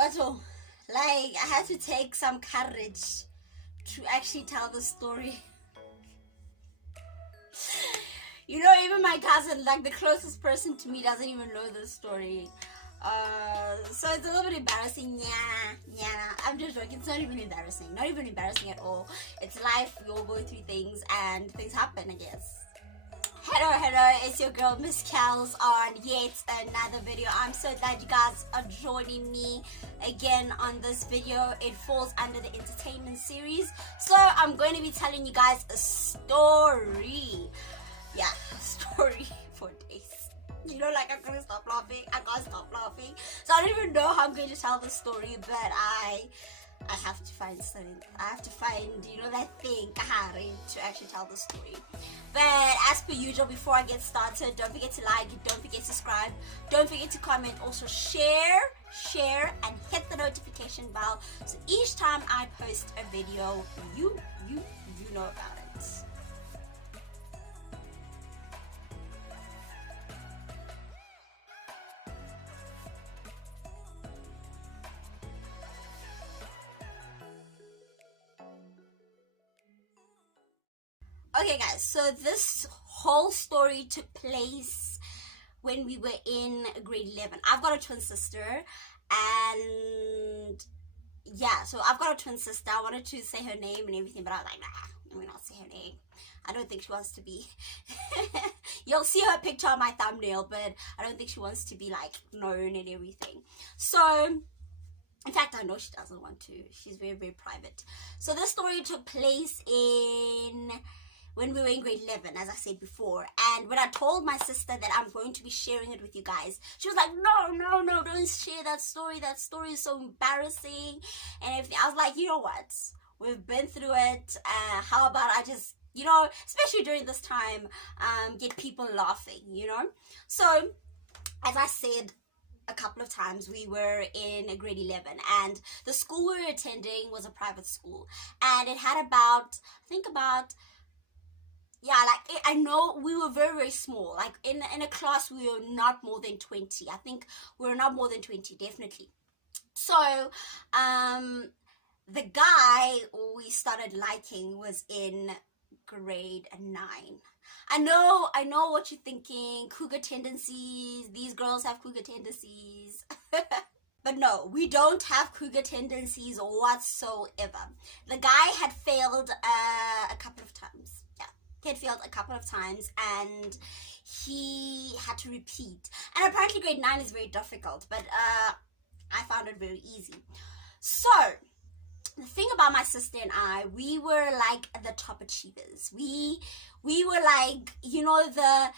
Also, like, I had to take some courage to actually tell the story. You know, even my cousin, like the closest person to me, doesn't even know this story. So it's a little bit embarrassing. Yeah. I'm just joking. It's not even embarrassing. Not even embarrassing at all. It's life. We all go through things, and things happen, I guess. Hello, it's your girl Miss Kels on yet another video. I'm so glad you guys are joining me again on this video. It falls under the entertainment series, so I'm going to be telling you guys a story. Yeah, story for days. You know, like, I'm gonna stop laughing. I can't stop laughing. So I don't even know how I'm going to tell the story, but I have to find something. I have to find, you know, that thing, kahari, to actually tell the story. But as per usual, before I get started, don't forget to like, don't forget to subscribe, don't forget to comment, also share, and hit the notification bell, so each time I post a video, you know about it. Okay guys, so this whole story took place when we were in grade 11. I've got a twin sister, and yeah, so I've got a twin sister. I wanted to say her name and everything, but I was like, nah, let me not say her name. I don't think she wants to be you'll see her picture on my thumbnail, but I don't think she wants to be like known and everything. So in fact, I know she doesn't want to. She's very, very private. So this story took place when we were in grade 11, as I said before. And when I told my sister that I'm going to be sharing it with you guys, she was like, no, don't share that story. That story is so embarrassing and everything. I was like, you know what? We've been through it. How about I just, you know, especially during this time, get people laughing, you know? So, as I said a couple of times, we were in grade 11, and the school we were attending was a private school. And it had I know we were very, very small. Like in a class, we were not more than 20. I think we were not more than 20, definitely. So, the guy we started liking was in grade 9. I know what you're thinking. Cougar tendencies. These girls have cougar tendencies. But no, we don't have cougar tendencies whatsoever. The guy had failed a couple of times. He had failed a couple of times, and he had to repeat. And apparently grade 9 is very difficult, but I found it very easy. So the thing about my sister and I, we were like the top achievers. We were like, you know, the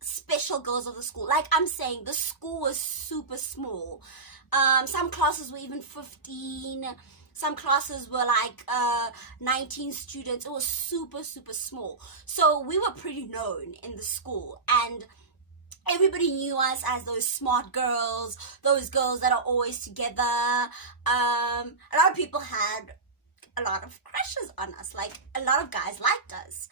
special girls of the school. Like I'm saying, the school was super small. Some classes were even 15. Some classes were like 19 students. It was super, super small. So we were pretty known in the school, and everybody knew us as those smart girls, those girls that are always together. A lot of people had a lot of crushes on us. Like, a lot of guys liked us.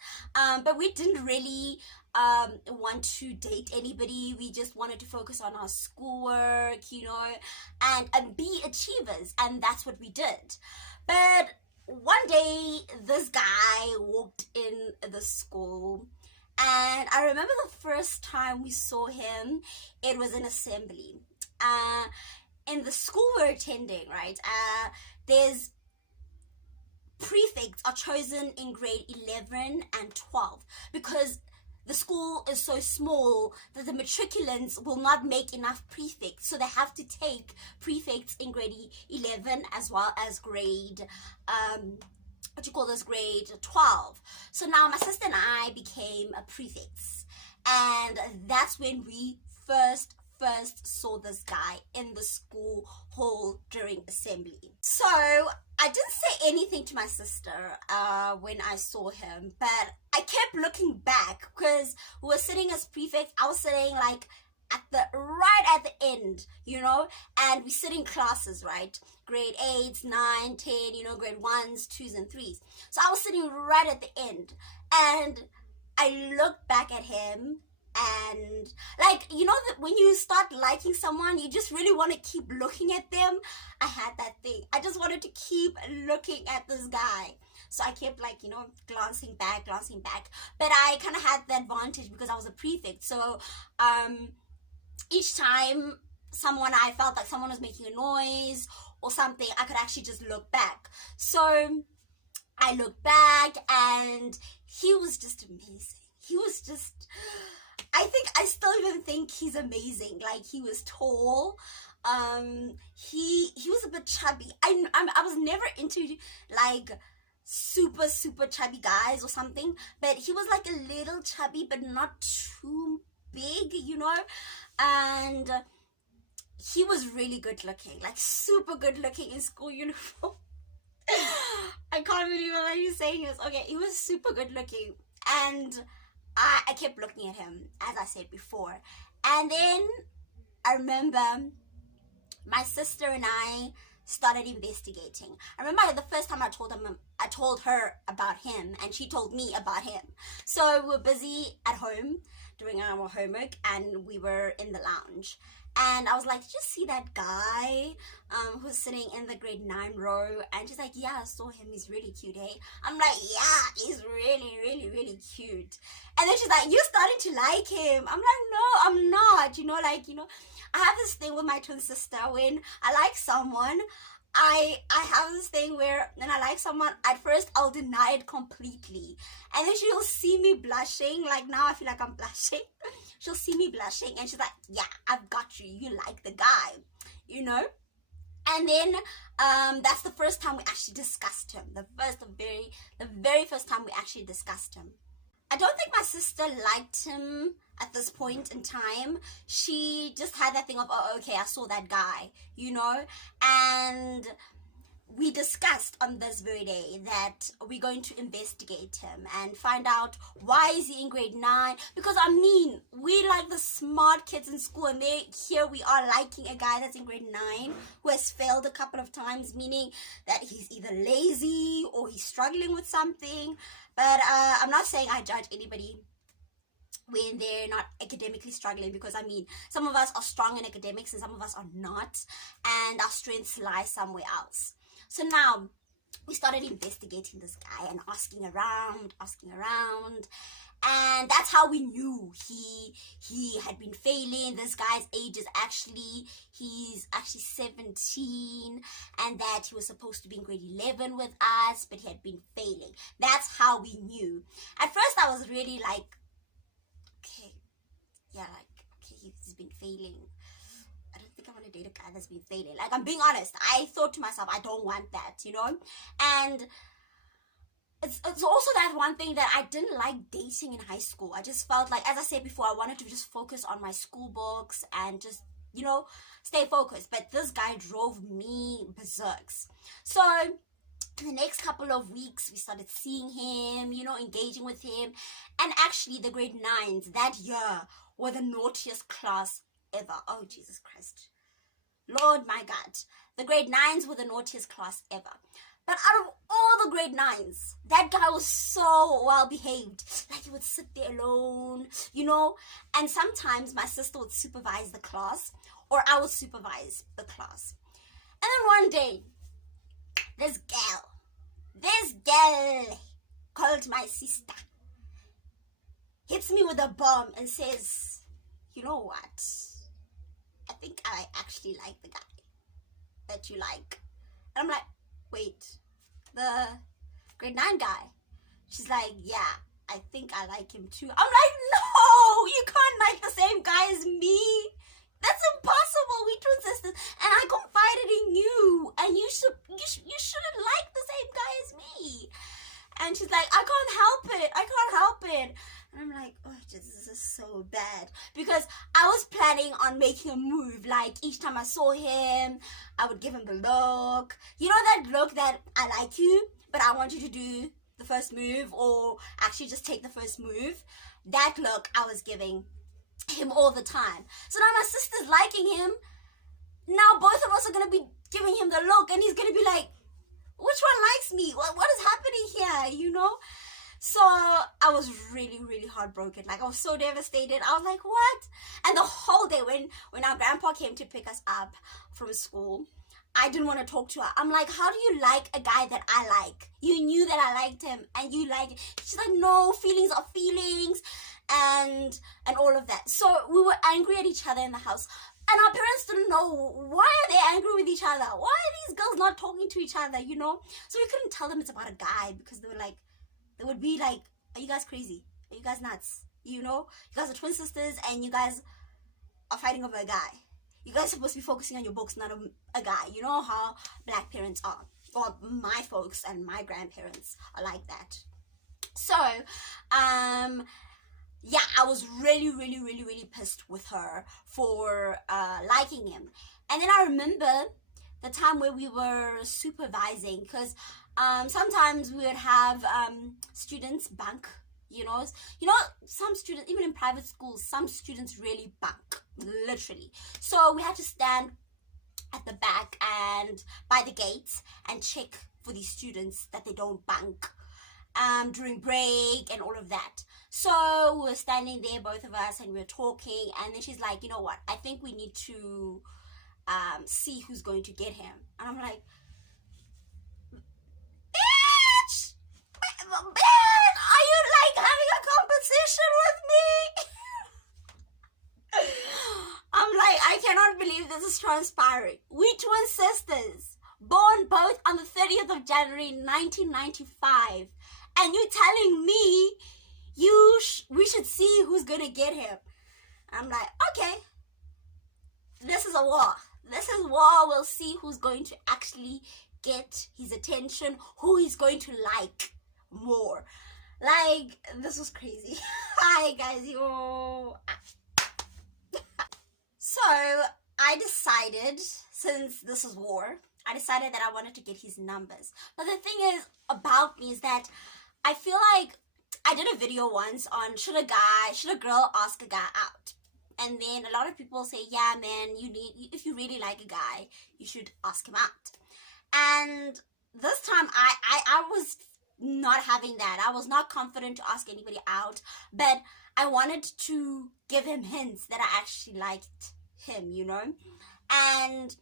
But we didn't really want to date anybody. We just wanted to focus on our schoolwork, you know, and be achievers. And that's what we did. But one day, this guy walked in the school, and I remember the first time we saw him, it was in assembly. In the school we're attending, right, there's prefects are chosen in grade 11 and 12, because the school is so small that the matriculants will not make enough prefects, so they have to take prefects in grade 11 as well as grade grade 12. So now my sister and I became prefects, and that's when we first saw this guy in the school hall during assembly. So I didn't say anything to my sister when I saw him, but I kept looking back because we were sitting as prefects. I was sitting like right at the end, you know, and we sit in classes, right? Grade 8, 9, 10, you know, grade 1s, 2s, and 3s. So I was sitting right at the end, and I looked back at him, And like, you know, that when you start liking someone, you just really want to keep looking at them. I had that thing. I just wanted to keep looking at this guy. So I kept like, you know, glancing back. But I kind of had the advantage because I was a prefect. So each time I felt like someone was making a noise or something, I could actually just look back. So I looked back and he was just amazing. He was just, I still even think he's amazing. Like, he was tall. He was a bit chubby. I was never into like super chubby guys or something, but he was like a little chubby but not too big, you know. And he was really good looking, like super good looking in school uniform. I can't believe what I'm saying this. Okay, he was super good looking, and I kept looking at him, as I said before. And then I remember my sister and I started investigating. I remember the first time I told her about him, and she told me about him. So we were busy at home doing our homework, and we were in the lounge. And I was like, did you see that guy who's sitting in the grade 9 row? And she's like, yeah, I saw him. He's really cute, hey? I'm like, yeah, he's really cute. And then she's like, you're starting to like him. I'm like, no, I'm not. You know, like, you know, I have this thing with my twin sister. When I like someone, I have this thing where when I like someone, at first I'll deny it completely. And then she'll see me blushing. Like, now I feel like I'm blushing. She'll see me blushing and she's like, yeah, I've got you. You like the guy, you know? And then that's the first time we actually discussed him. The very first time we actually discussed him. I don't think my sister liked him at this point in time. She just had that thing of, oh, okay, I saw that guy, you know? And we discussed on this very day that we're going to investigate him and find out why is he in grade 9. Because I mean, we like the smart kids in school, and here we are liking a guy that's in grade 9 who has failed a couple of times, meaning that he's either lazy or he's struggling with something. But I'm not saying I judge anybody when they're not academically struggling, because I mean, some of us are strong in academics and some of us are not, and our strengths lie somewhere else. So now we started investigating this guy and asking around, and that's how we knew he had been failing. This guy's age is he's actually 17, and that he was supposed to be in grade 11 with us, but he had been failing. That's how we knew. At first I was really like, okay, he's been failing. I don't think I want to date a guy that's been failing. Like, I'm being honest. I thought to myself, I don't want that, you know? And it's also that one thing that I didn't like dating in high school. I just felt like, as I said before, I wanted to just focus on my school books and just, you know, stay focused. But this guy drove me berserks. So in the next couple of weeks, we started seeing him, you know, engaging with him. And actually, the grade 9s that year were the naughtiest class ever. Oh, Jesus Christ. Lord, my God. The grade 9s were the naughtiest class ever. But out of all the grade 9s, that guy was so well behaved. Like, he would sit there alone, you know. And sometimes my sister would supervise the class, or I would supervise the class. And then one day, this girl called my sister, hits me with a bomb and says, you know what? I think I actually like the guy that you like. And I'm like, wait, the grade 9 guy? She's like, yeah, I think I like him too. I'm like, no, you can't like the same guy as me. That's impossible. We twin sisters, and I confided in you, and you shouldn't like the same guy as me. And she's like, I can't help it. And I'm like, oh, this is so bad. Because I was planning on making a move. Like, each time I saw him, I would give him the look. You know that look that I like you, but I want you to do the first move, or actually just take the first move? That look I was giving him all the time. So now my sister's liking him. Now both of us are going to be giving him the look, and he's going to be like, which one likes me? What is happening here, you know? So I was really, really heartbroken. Like, I was so devastated. I was like, what? And the whole day when our grandpa came to pick us up from school, I didn't want to talk to her. I'm like, how do you like a guy that I like? You knew that I liked him and you like it. She's like, no, feelings are feelings, and all of that. So we were angry at each other in the house. And our parents didn't know, why are they angry with each other? Why are these girls not talking to each other, you know? So we couldn't tell them it's about a guy, because they would be like, are you guys crazy? Are you guys nuts? You know? You guys are twin sisters and you guys are fighting over a guy. You guys are supposed to be focusing on your books, not on a guy. You know how black parents are. Or my folks and my grandparents are like that. So, yeah, I was really, really, really, really pissed with her for liking him. And then I remember the time where we were supervising, because sometimes we would have students bunk. You know, some students, even in private schools, some students really bunk, literally. So we had to stand at the back and by the gates and check for these students that they don't bunk during break and all of that. So we were standing there, both of us, and we were talking, and then she's like, you know what, I think we need to see who's going to get him. And I'm like, bitch, are you like having a competition with me? I'm like, I cannot believe this is transpiring. We twin sisters, born both on the 30th of January 1995, and you telling me we should see who's gonna get him. I'm like, okay, this is a war. This is war. We'll see who's going to actually get his attention, who he's going to like more. Like, this was crazy. Hi guys, yo. So I decided, since this is war, I decided that I wanted to get his numbers. But the thing is about me is that I feel like I did a video once on should a girl ask a guy out? And then a lot of people say, yeah man, if you really like a guy, you should ask him out. And this time I was not having that. I was not confident to ask anybody out, but I wanted to give him hints that I actually liked him, you know. And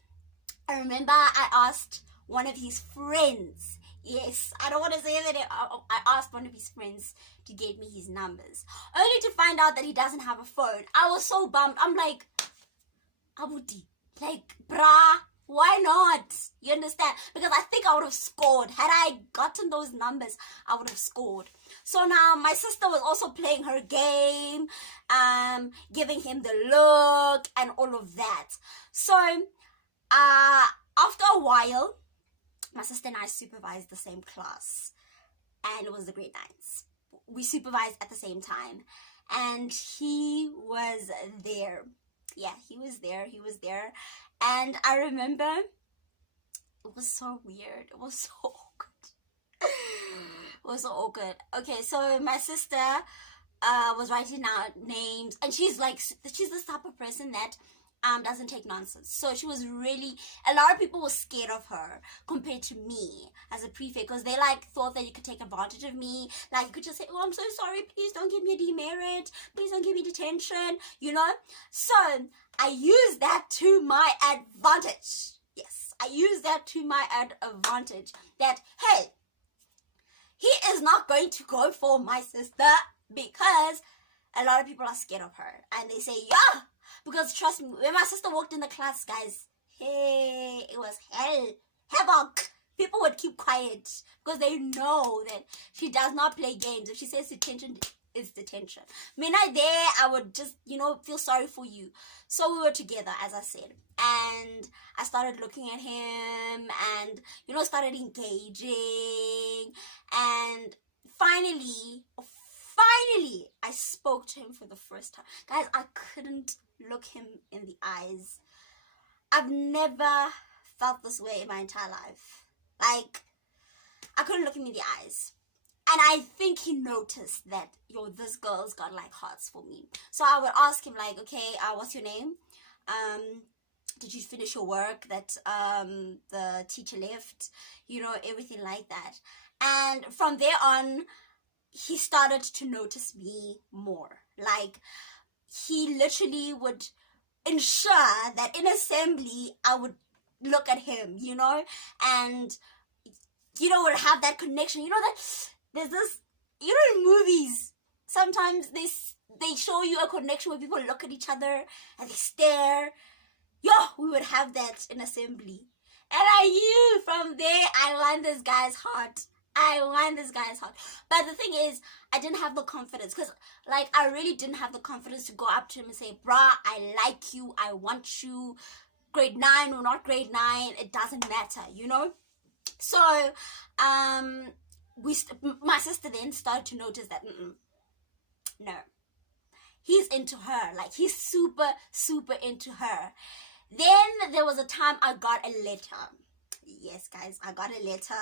I remember I asked one of his friends. Yes, I don't want to say that I asked one of his friends to get me his numbers, only to find out that he doesn't have a phone. I was so bummed. I'm like, Abuti, like, bruh, why not? You understand? Because I think I would have scored. Had I gotten those numbers, I would have scored. So now my sister was also playing her game, giving him the look and all of that. So after a while, my sister and I supervised the same class, and it was the grade 9s. We supervised at the same time, and he was there. Yeah, he was there. And I remember it was so weird. It was so awkward. It was so awkward. Okay, so my sister was writing out names, and she's this type of person that doesn't take nonsense. So she was really, a lot of people were scared of her compared to me as a prefect, because they thought that you could take advantage of me. Like, you could just say, oh, I'm so sorry, please don't give me a demerit, please don't give me detention, you know. So I used that to my advantage. Yes, I used that to my advantage, that hey, he is not going to go for my sister, because a lot of people are scared of her, and they say, yeah. Because trust me, when my sister walked in the class, guys, hey, it was havoc. People would keep quiet because they know that she does not play games. If she says detention, it's detention. When I there, I would just, feel sorry for you. So we were together, as I said. And I started looking at him and, started engaging. And finally, I spoke to him for the first time. Guys, I couldn't look him in the eyes. I've never felt this way in my entire life. Like, I couldn't look him in the eyes. And I think he noticed that, this girl's got hearts for me. So I would ask him okay, what's your name? Did you finish your work that the teacher left? Everything like that. And from there on, he started to notice me more. Like, he literally would ensure that in assembly I would look at him, you know, and would have that connection. You know that there's this, in movies sometimes they show you a connection where people look at each other and they stare. We would have that in assembly. And I knew from there, I want this guy's heart. But the thing is, I didn't have the confidence. Because, like, I really didn't have the confidence to go up to him and say, bruh, I like you. I want you. Grade 9 or not grade 9. It doesn't matter, you know? So, my sister then started to notice that, no. He's into her. Like, he's super, super into her. Then there was a time I got a letter. Yes, guys, I got a letter.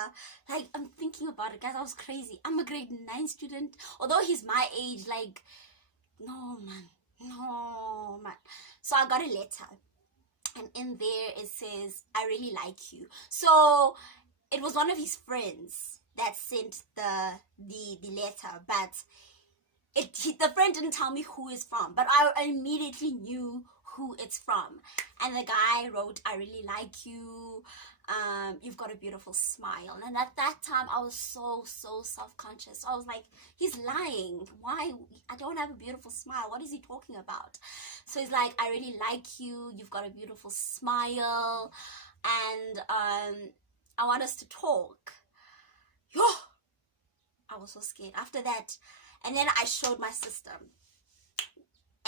Like, I'm thinking about it, guys. I was crazy. I'm a grade 9 student. Although he's my age, like, no, man. So I got a letter. And in there it says, I really like you. So it was one of his friends that sent the letter. But the friend didn't tell me who it's from. But I immediately knew who it's from. And the guy wrote, I really like you. You've got a beautiful smile. And at that time I was so self-conscious. I was like, he's lying. Why? I don't have a beautiful smile. What is he talking about? So he's like, I really like you. You've got a beautiful smile. And I want us to talk. I was so scared after that. And then I showed my sister.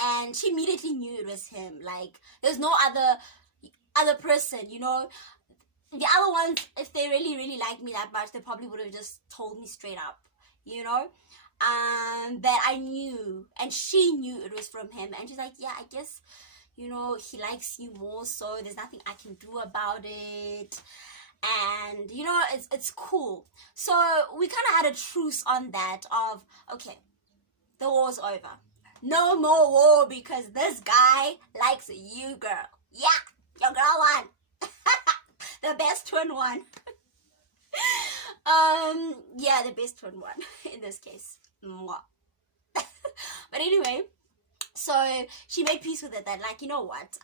And she immediately knew it was him. Like, there's no other person, you know. The other ones, if they really liked me that much, they probably would have just told me straight up, you know. But I knew, and she knew it was from him. And she's like, yeah, I guess, you know, he likes you more, so there's nothing I can do about it. And, you know, it's cool. So we kind of had a truce on that of, okay, the war's over. No more war because this guy likes you, girl. Yeah, your girl won. The best one won. Yeah, the best one won in this case. Mwah. But anyway, so she made peace with it that, like, you know what?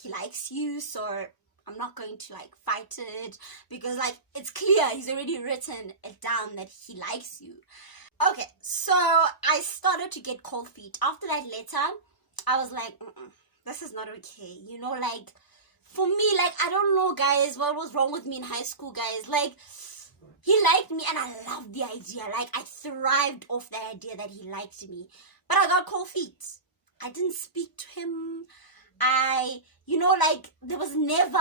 He likes you, so I'm not going to, like, fight it because, like, it's clear. He's already written it down that he likes you. Okay, so I started to get cold feet. After that letter, I was like, this is not okay. You know, like, for me, like, I don't know, guys, what was wrong with me in high school, guys. Like, he liked me and I loved the idea. Like, I thrived off the idea that he liked me. But I got cold feet. I didn't speak to him. You know, like, there was never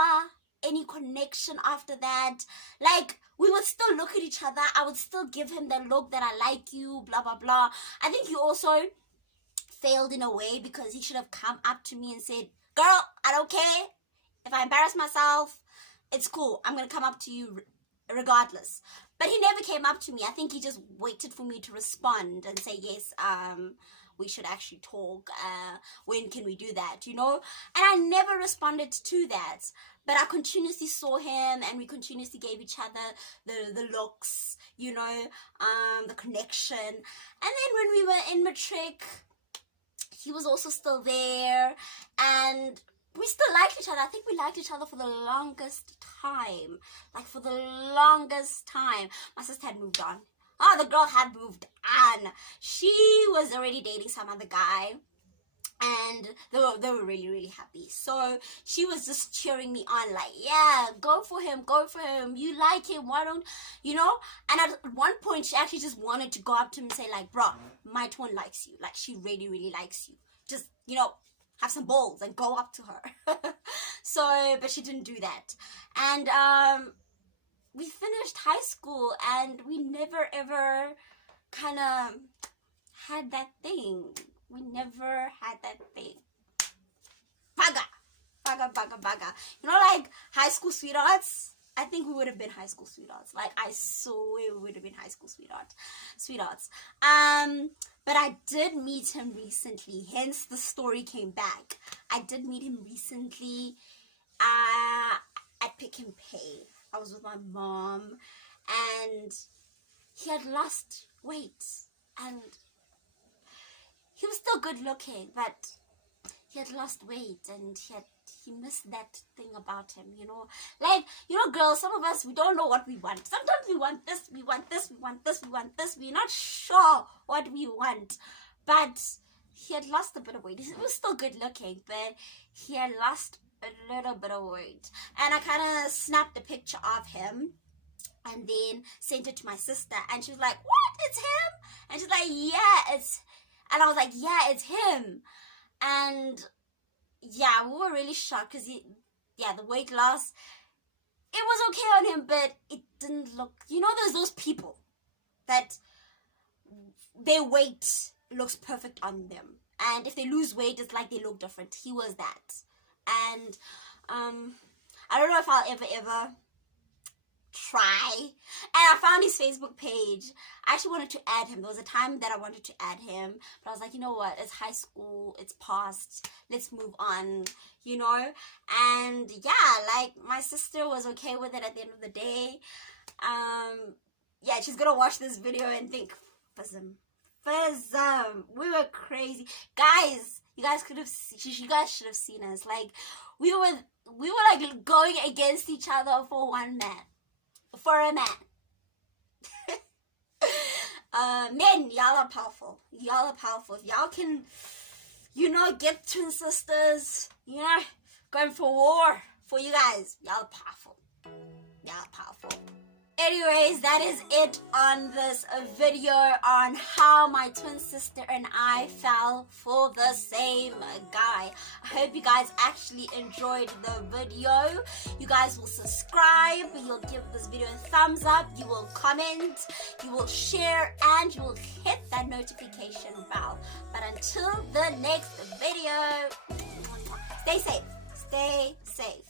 any connection after that. Like, we would still look at each other. I would still give him the look that I like you, blah, blah, blah. I think he also failed in a way because he should have come up to me and said, girl, I don't care. If I embarrass myself, it's cool. I'm going to come up to you regardless. But he never came up to me. I think he just waited for me to respond and say, yes, we should actually talk. When can we do that, you know? And I never responded to that. But I continuously saw him and we continuously gave each other the looks, you know, the connection. And then when we were in matric, he was also still there. And we still liked each other. I think we liked each other for the longest time. Like, for the longest time. My sister had moved on. Oh, the girl had moved on. She was already dating some other guy. And they were really happy. So she was just cheering me on, like, yeah, go for him. You like him, why don't, you know? And at one point, she actually just wanted to go up to him and say, like, bro, my twin likes you. Like, she really likes you. Just, you know, have some balls and go up to her. So, but she didn't do that. And we finished high school and we never ever kind of had that thing. We never had that thing. Baga. You know, like, high school sweethearts? I think we would have been high school sweethearts. Like, I swear we would have been high school sweethearts. But I did meet him recently. Hence, the story came back. I did meet him recently at Pick and Pay. I was with my mom. And he had lost weight, and he was still good looking, but he had lost weight, and he missed that thing about him, you know. Like, you know, girls, some of us, we don't know what we want. Sometimes we want this, we want this, we want this, we want this. We're not sure what we want. But he had lost a bit of weight. He was still good looking, but he had lost a little bit of weight. And I kind of snapped a picture of him and then sent it to my sister. And she was like, what? It's him? And she's like, yeah, it's... And I was like, yeah, it's him. And yeah, we were really shocked because the weight loss, it was okay on him, but it didn't look, you know, there's those people that their weight looks perfect on them, and if they lose weight, it's like they look different. He was that. And I don't know if I'll ever try. And I found his Facebook page. I actually wanted to add him. There was a time that I wanted to add him, but I was like, you know what, it's high school, it's past, let's move on, you know. And yeah, like, my sister was okay with it at the end of the day. Yeah, she's gonna watch this video and think, Fizm, we were crazy, guys. You guys should have seen us. Like, we were like going against each other for one man. For a man. Men, y'all are powerful. Y'all are powerful. If y'all can, you know, get twin sisters, you know, going for war for you guys. Y'all are powerful. Y'all are powerful. Anyways, that is it on this video on how my twin sister and I fell for the same guy. I hope you guys actually enjoyed the video. You guys will subscribe, you'll give this video a thumbs up, you will comment, you will share, and you will hit that notification bell. But until the next video, stay safe. Stay safe.